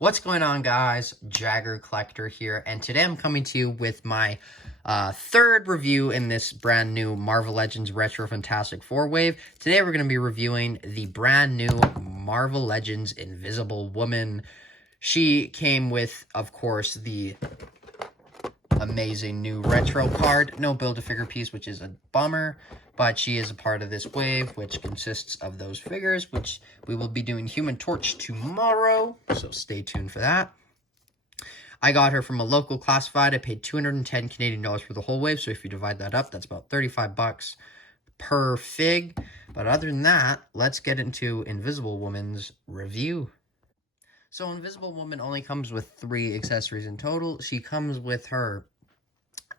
What's going on, guys? Jagger Collector here, and today I'm coming to you with my third review in this brand new Marvel Legends Retro Fantastic Four wave. Today we're going to be reviewing the brand new Marvel Legends Invisible Woman. She came with, of course, the amazing new retro card. No Build-A-Figure piece, which is a bummer, but she is a part of this wave, which consists of those figures, which we will be doing Human Torch tomorrow, so stay tuned for that. I got her from a local classified. I paid 210 Canadian dollars for the whole wave, so if you divide that up, that's about 35 bucks per fig. But other than that, let's get into Invisible Woman's review. So Invisible Woman only comes with 3 accessories in total. She comes with her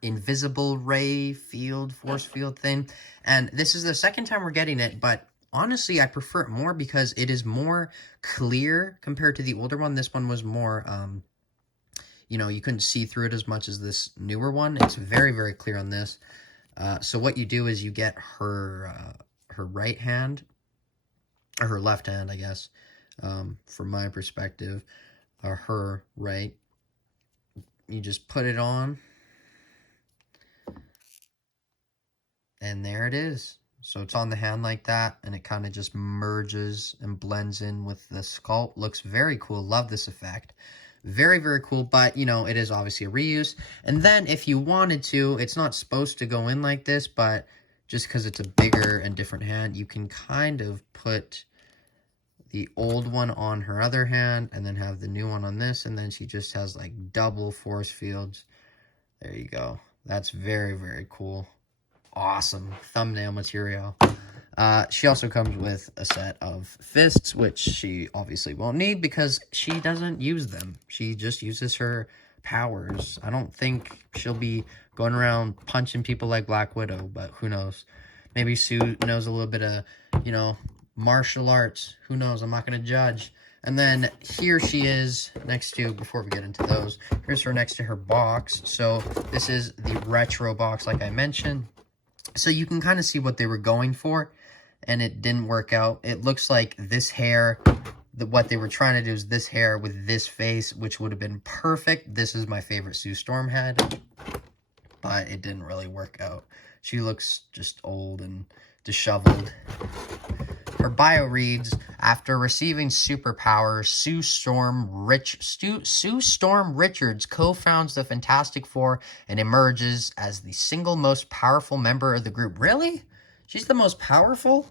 invisible ray field, force field thing. And this is the second time we're getting it, but honestly, I prefer it more because it is more clear compared to the older one. This one was more, you couldn't see through it as much as this newer one. It's very, very clear on this. So what you do is you get her, her right hand, or her left hand, I guess, from my perspective, or her right. You just put it on, and there it is. So it's on the hand like that, and it kind of just merges and blends in with the sculpt. Looks very cool. Love this effect. Very, very cool, but, it is obviously a reuse. And then if you wanted to, it's not supposed to go in like this, but just because it's a bigger and different hand, you can kind of put the old one on her other hand and then have the new one on this, and then she just has like double force fields. There you go. That's very, very cool. Awesome thumbnail material. She also comes with a set of fists, which she obviously won't need because she doesn't use them. She just uses her powers. I don't think she'll be going around punching people like Black Widow, but who knows? Maybe Sue knows a little bit of, martial arts. Who knows? I'm not going to judge. And then here she is next to, before we get into those, here's her next to her box. So this is the retro box, like I mentioned. So you can kind of see what they were going for, and it didn't work out. It looks like this hair, what they were trying to do is this hair with this face, which would have been perfect. This is my favorite Sue Storm head, but it didn't really work out. She looks just old and disheveled. Her bio reads, after receiving superpowers, Sue Storm Richards co-founds the Fantastic Four and emerges as the single most powerful member of the group. Really? She's the most powerful?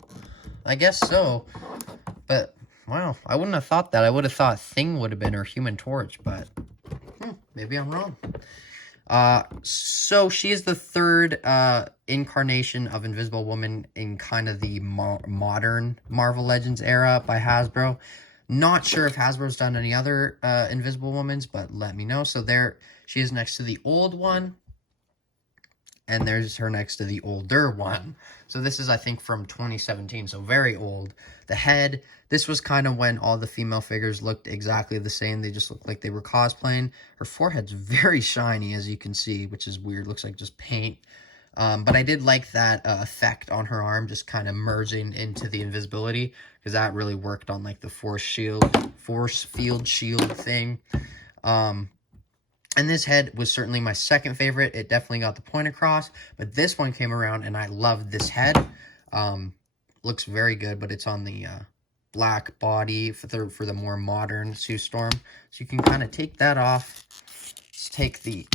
I guess so. But, wow, I wouldn't have thought that. I would have thought Thing would have been her Human Torch, but maybe I'm wrong. So she is the third incarnation of Invisible Woman in kind of the modern Marvel Legends era by Hasbro. Not sure if Hasbro's done any other Invisible Womans, but let me know. So there she is next to the old one, and there's her next to the older one. So this is, I think, from 2017, so very old. The head, this was kind of when all the female figures looked exactly the same. They just looked like they were cosplaying. Her forehead's very shiny, as you can see, which is weird. Looks like just paint. But I did like that effect on her arm, just kind of merging into the invisibility, because that really worked on like the force field shield thing. And this head was certainly my second favorite. It definitely got the point across. But this one came around, and I loved this head. Looks very good, but it's on the black body for the more modern Sue Storm. So you can kind of take that off. Let's take the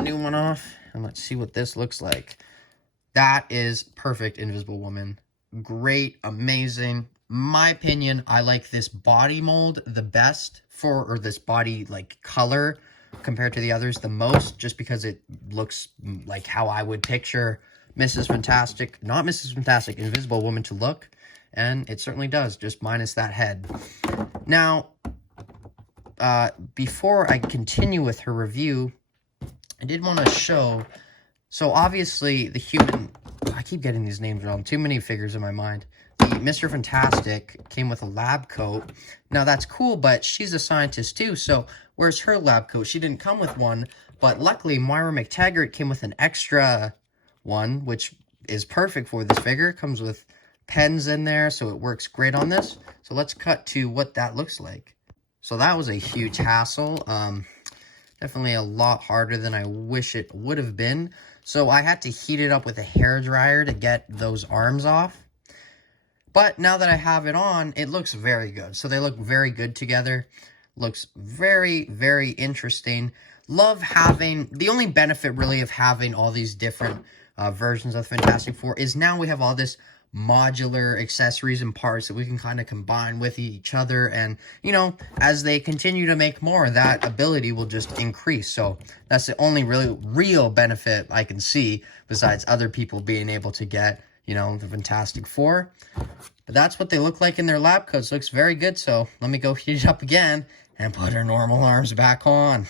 new one off, and let's see what this looks like. That is perfect Invisible Woman. Great, amazing. My opinion, I like this body mold the best or this body like color compared to the others the most, just because it looks like how I would picture Mrs. Fantastic, not Mrs. Fantastic, Invisible Woman to look, and it certainly does, just minus that head. Now, before I continue with her review, I did want to show, so obviously the human, I keep getting these names wrong, too many figures in my mind. The Mr. Fantastic came with a lab coat. Now that's cool, but she's a scientist too, so where's her lab coat? She didn't come with one, but luckily Moira McTaggart came with an extra one, which is perfect for this figure. It comes with pens in there, so it works great on this. So let's cut to what that looks like. So that was a huge hassle. Definitely a lot harder than I wish it would have been. So I had to heat it up with a hairdryer to get those arms off. But now that I have it on, it looks very good. So they look very good together. Looks very, very interesting. Love having, the only benefit really of having all these different versions of Fantastic Four is now we have all this modular accessories and parts that we can kind of combine with each other, and you know, as they continue to make more, that ability will just increase. So that's the only really real benefit I can see, besides other people being able to get, you know, the Fantastic Four. But that's what they look like in their lab coats. Looks very good. So let me go heat it up again and put her normal arms back on.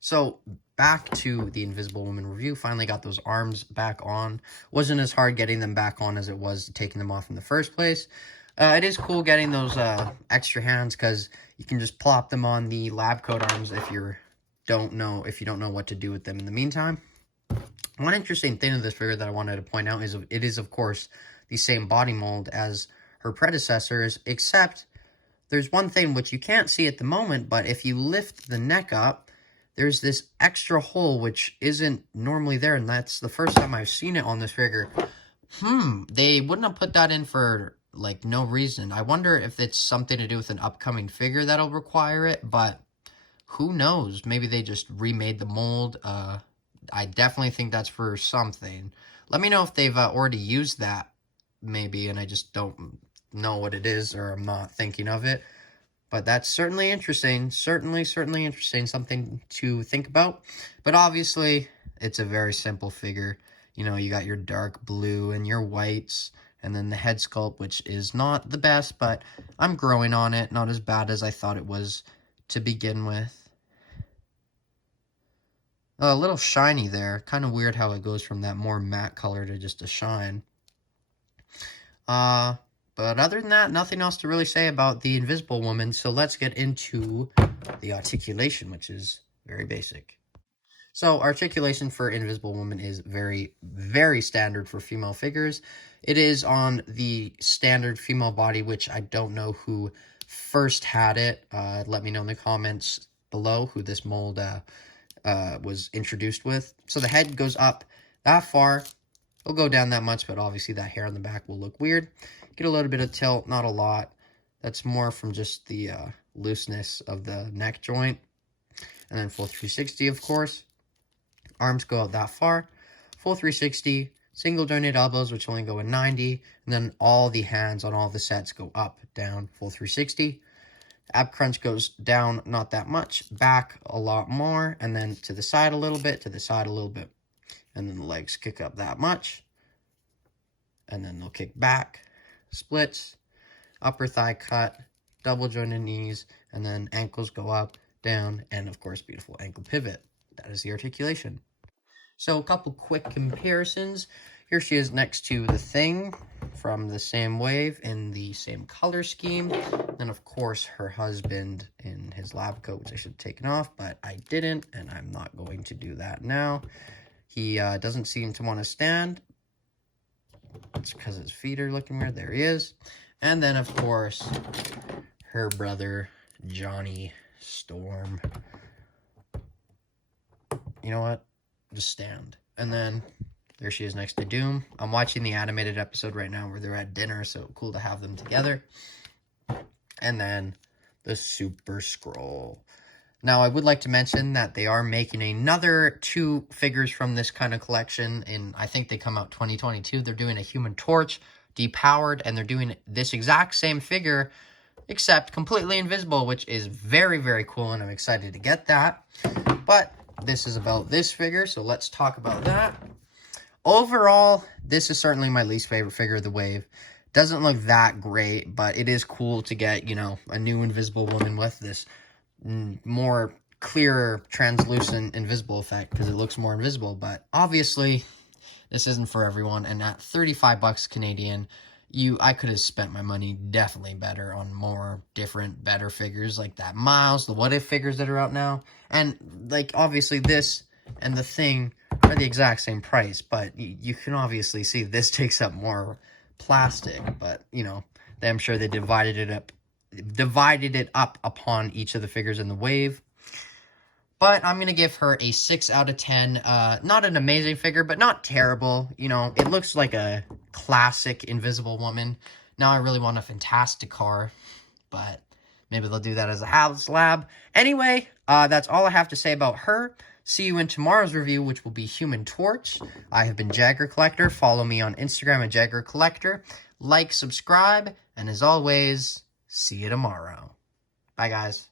So back to the Invisible Woman review. Finally got those arms back on. Wasn't as hard getting them back on as it was taking them off in the first place. It is cool getting those extra hands, because you can just plop them on the lab coat arms if you don't know what to do with them in the meantime. One interesting thing of this figure that I wanted to point out is it is, of course, the same body mold as her predecessors, except there's one thing which you can't see at the moment, but if you lift the neck up, there's this extra hole which isn't normally there, and that's the first time I've seen it on this figure. They wouldn't have put that in for, like, no reason. I wonder if it's something to do with an upcoming figure that'll require it, but who knows? Maybe they just remade the mold. I definitely think that's for something. Let me know if they've already used that, maybe, and I just don't know what it is, or I'm not thinking of it. But that's certainly interesting. Certainly interesting. Something to think about. But obviously, it's a very simple figure. You know, you got your dark blue and your whites, and then the head sculpt, which is not the best, but I'm growing on it. Not as bad as I thought it was to begin with. A little shiny there. Kind of weird how it goes from that more matte color to just a shine. But other than that, nothing else to really say about the Invisible Woman. So let's get into the articulation, which is very basic. So articulation for Invisible Woman is very, very standard for female figures. It is on the standard female body, which I don't know who first had it. Let me know in the comments below who this mold was introduced with. So the head goes up that far. It'll go down that much, but obviously that hair on the back will look weird. Get a little bit of tilt, not a lot. That's more from just the looseness of the neck joint. And then full 360, of course. Arms go out that far. Full 360, single jointed elbows, which only go in 90. And then all the hands on all the sets go up, down, full 360. Ab crunch goes down not that much, back a lot more, and then to the side a little bit, to the side a little bit. And then the legs kick up that much. And then they'll kick back. Splits, upper thigh cut, double jointed knees, and then ankles go up, down, and of course, beautiful ankle pivot. That is the articulation. So a couple quick comparisons. Here she is next to the Thing from the same wave in the same color scheme. And of course, her husband in his lab coat, which I should have taken off, but I didn't, and I'm not going to do that now. He doesn't seem to want to stand. It's because his feet are looking weird. There he is. And then, of course, her brother, Johnny Storm. You know what? Just stand. And then there she is next to Doom. I'm watching the animated episode right now where they're at dinner, so cool to have them together. And then the Super Skrull. Now, I would like to mention that they are making another 2 figures from this kind of collection, and I think they come out 2022. They're doing a Human Torch, depowered, and they're doing this exact same figure, except completely invisible, which is very, very cool, and I'm excited to get that. But this is about this figure, so let's talk about that. Overall, this is certainly my least favorite figure of the wave. Doesn't look that great, but it is cool to get, you know, a new Invisible Woman with this more clearer, translucent, invisible effect, because it looks more invisible. But obviously, this isn't for everyone, and at 35 bucks Canadian, I could have spent my money definitely better on more different, better figures like that Miles, the What If figures that are out now. And, like, obviously this and the Thing are the exact same price, but you can obviously see this takes up more plastic. But, you know, I'm sure they divided it up divided it up upon each of the figures in the wave. But I'm going to give her a 6 out of 10. Not an amazing figure, but not terrible. You know, it looks like a classic Invisible Woman. Now I really want a Fantastic-four, but maybe they'll do that as a house lab. Anyway, that's all I have to say about her. See you in tomorrow's review, which will be Human Torch. I have been Jagger Collector. Follow me on Instagram at Jagger Collector. Like, subscribe, and as always, see you tomorrow. Bye, guys.